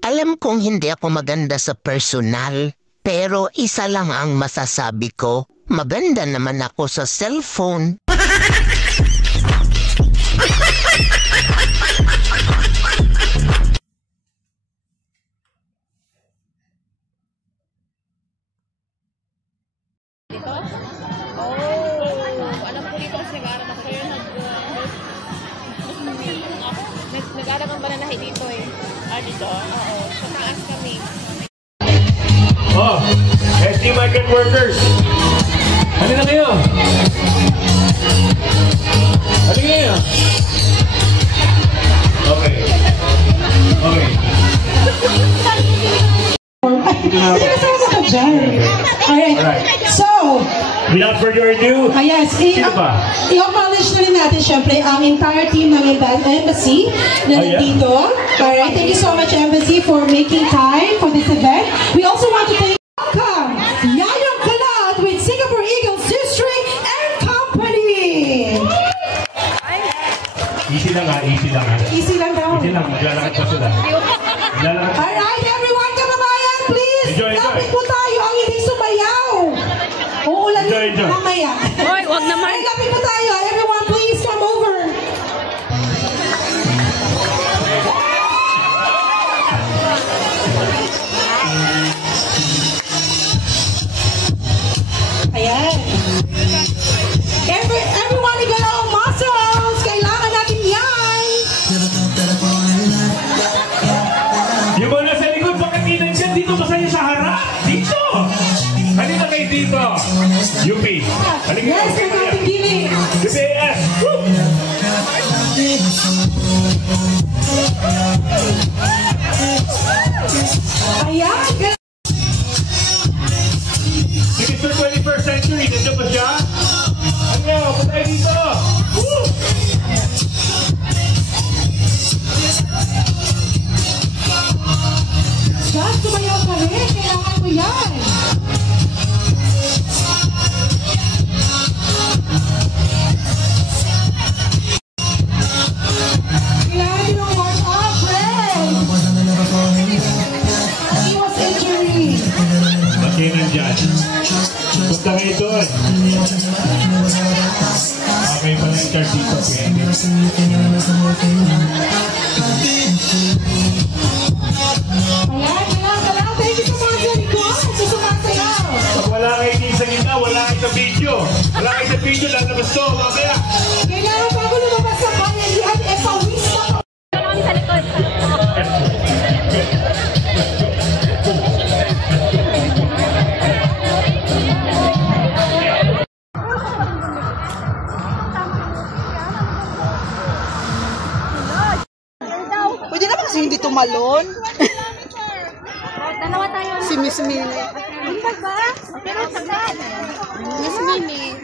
Alam kong hindi ako maganda sa personal, pero isa lang ang masasabi ko, maganda naman ako sa cellphone. Alam ko dito kasi nag-aaral ako kayo nag-aaral ang bananahe dito eh. Dito? Oo. Sa taas kami. Oh, SD migrant workers. Ano na kayo? Ano kayo? Okay. Okay. Alright. So, without further ado, yes, i-acknowledge na rin natin syempre ang entire team ng Embassy na nandito. Alright, thank you so much Embassy for making time for this event. We also want to thank Yayong Kalat with Singapore Eagles District and Company. Easy lang ha, easy lang ha. Easy lang daw. Easy lang, maglalakad pa sila. Alright, everyone, kababayan, please. Lapit po tayo ang hindi sumayaw. Uulan mamaya. Hoy, wag naman. Lapit po tayo. Everyone, please come over. Ayan. Everyone, igalaw ang muscles. Kailangan natin yan. Yung mga nasa likod, bakit inandiyan dito masaya sa harap? Dito! Halika kayo dito. UP. Halika Yes, kayo. ang ating giling. UPS. Ayan. Si Mr. 21st Century, nandiyan ba siya? Ano? Patay dito! Woo! Dad, tumayaw ka rin. Kailangan mo yan. Kailangan din ng warm up, friend. Iwas injury. Bakit nandyan? Punta kayo doon. Okay pala yung card dito. Ayan. Thank you so much, Nico. Susumasayaw. Pag wala kayo sa gitna, wala kayo sa video. Wala kayo sa video, lalabas to. Mamaya. Kailangan bago lumabas sa kanya, yan, pawis na. Sa likod. Pwede naman kasi hindi tumalon. Dalawa tayo. Si Miss Mini. Buntag ba? Pero sagad. Miss Mini.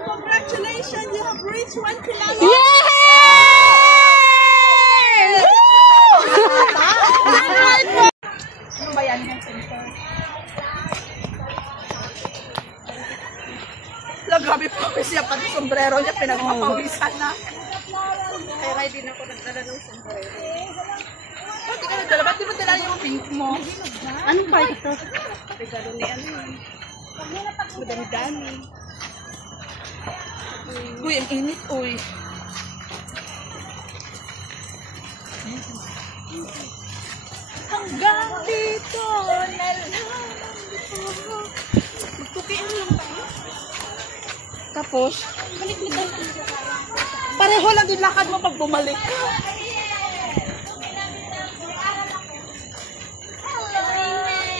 Congratulations, you have reached 1 kilometer. Yay! Ano ba yan yung center? Grabe po siya, pati sombrero niya, pinagpapawisan na. Kaya din ako nagdala ng sombrero. Ba't ka nagdala? Ba't di mo dala yung pink mo? Anong part ito? Regalo ni ano yun. Madami-dami. Uy, ang init, uy. Hanggang dito na lang. Magtukiin lang tayo. Tapos, pareho lang din lakad mo pag bumalik ka.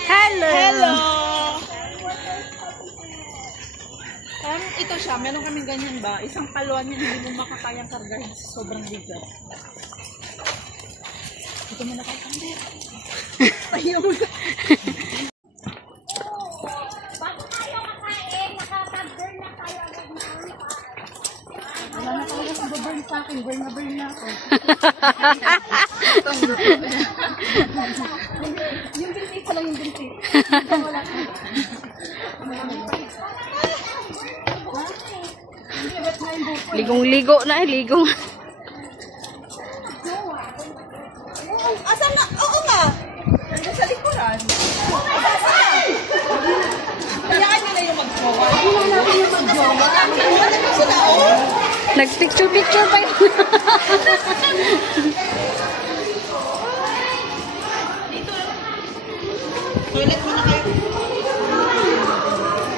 Hello! Hello! Ito siya, meron kaming ganyan ba? Isang paluan yan, hindi mo makakayang kargahin sa sobrang bigat. Ito mo na kayo kamera. Ayaw mo na. Wala na talaga kung burn sa akin, burn na ako. Yung binti pa lang yung binti. Wala ka. Ligong-ligo na ligong. Asan na? Oo nga. Nandun sa likuran. Kayaan nila yung mag-jowa. Sila, oh. Nag-picture-picture pa yun. Toilet muna kayo.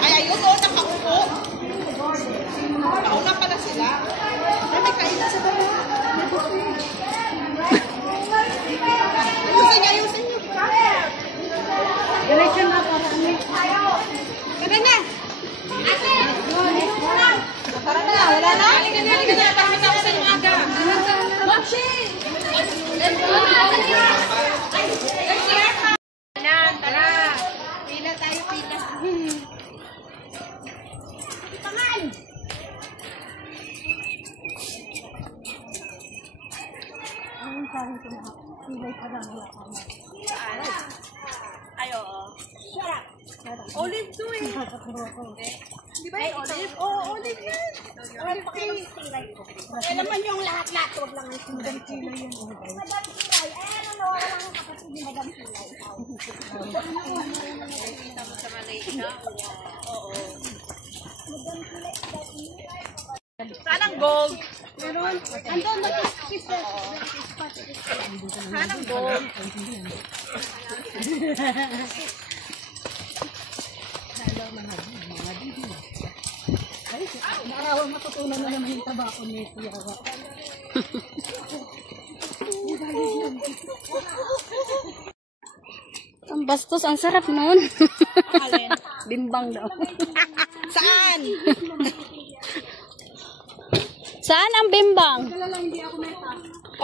Ay, ayun, oh, nakaupo. Nakauna pala sila. Ay, may kain na sa baba. Ayusin niyo. Diretso na para ano. Tara na. Tara na, wala na. Halika na, para matapos sa umaga. Mochi! Tara. Pila tayo, pila. Pangan! Ayun parang pilay pa lang. Ay, oo. Shut up. Olive to eh. Di ba yung olive? Oo, olive yan. Olive cake. Kaya naman yung lahat-lahat. Huwag lang yung Madam Pilay yun. Madam Pilay. Eh, ano, wala lang ang kapatid ni Madam Pilay. Kita mo sa Malaysia. Oo. Madam Pilay. Saan ang gold? Meron. Andun, nag-kiss. Saan ang gold? Marawang matutunan na naman yung tabako ni Kuya. Ang bastos, ang sarap nun. Alin? Bimbang daw. Saan? Saan ang bimbang?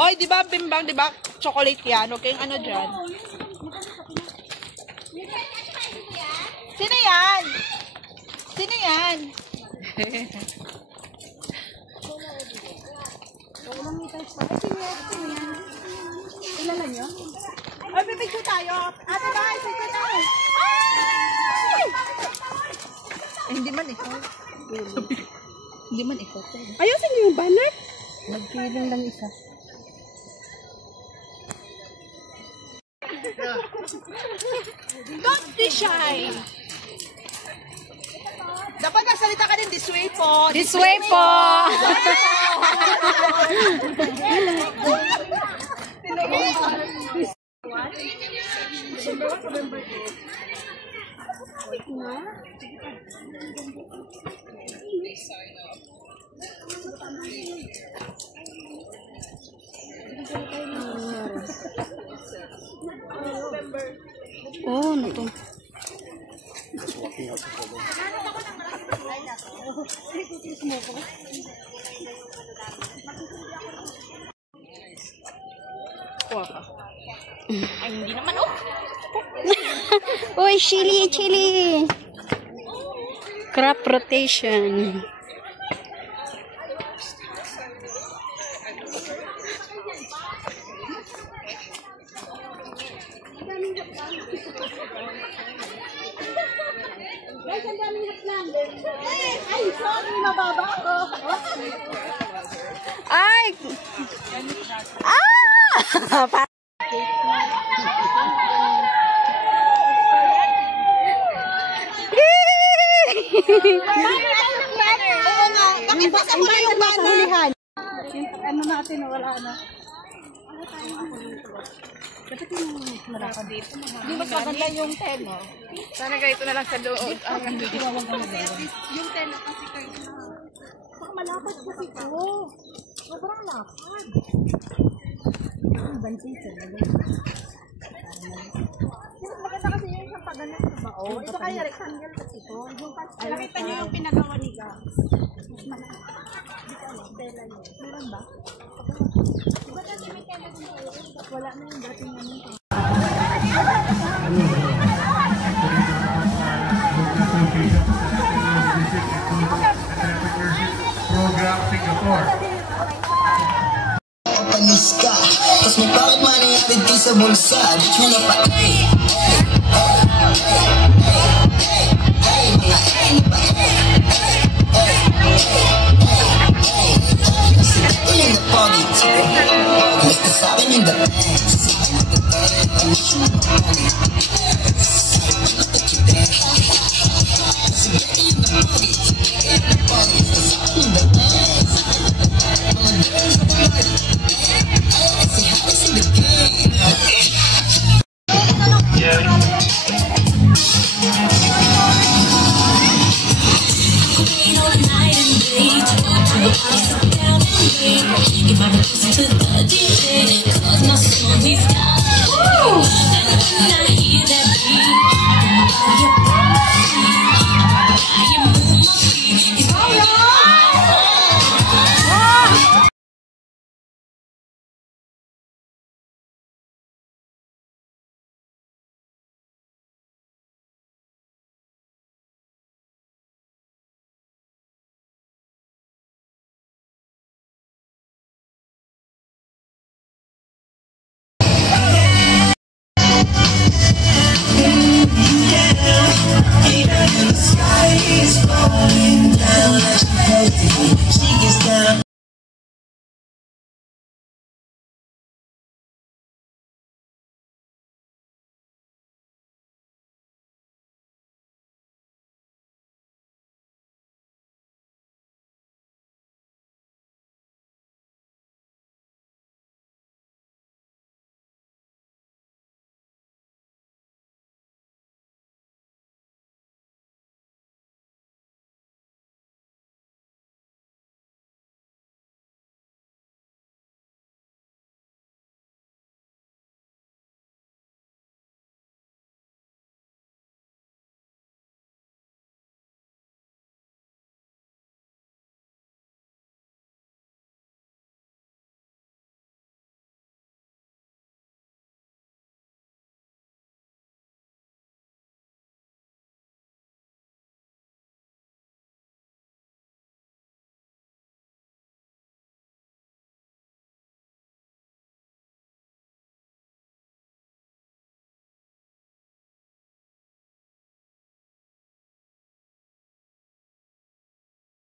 Oy, di ba bimbang, di ba chocolate yan? Okay, ano dyan? Sino yan? Sino yan? Kilala niyo? Ay, bibigyo tayo. Ate, bye. Sige tayo. Ay! Hindi man ikaw. Hindi man ikaw. Ayusin niyo yung banner. Magpiling lang isa. Don't be shy. Dapat nagsalita ka din this way po. This way po. Oh, ano to? Ay, hindi naman, oh. Uy, chili, chili. Crop rotation. Guys, ang daming hatlang. Ay, sorry, mababa ako. Ay! Ah! Oo nga, pakipasa mo na yung banner. Ano natin, wala na. Dapat yung malakad dito. Hindi mas maganda yung tenor. Sana ganito na lang sa doon. Yung tenor kasi kayo. Baka malapad kasi ko. Sobrang lapad. Maganda kasi yung isang paganan sa bao. Ito kaya rectangle kasi ito. Nakita niyo yung pinagawa ni Gam. Mas malaki. Hindi ka alam. Tela niyo. Meron ba? Diba kasi may tela niyo? Wala na yung dating namin. Program Singapore. Panis ka, tas may bakit manayatid di sa bulsa. Di mo na pa, ay, mga ay na pa, kasi ito yung napogit. Basta sabi I mean the best. Give my request to the DJ, 'cause my song he's got.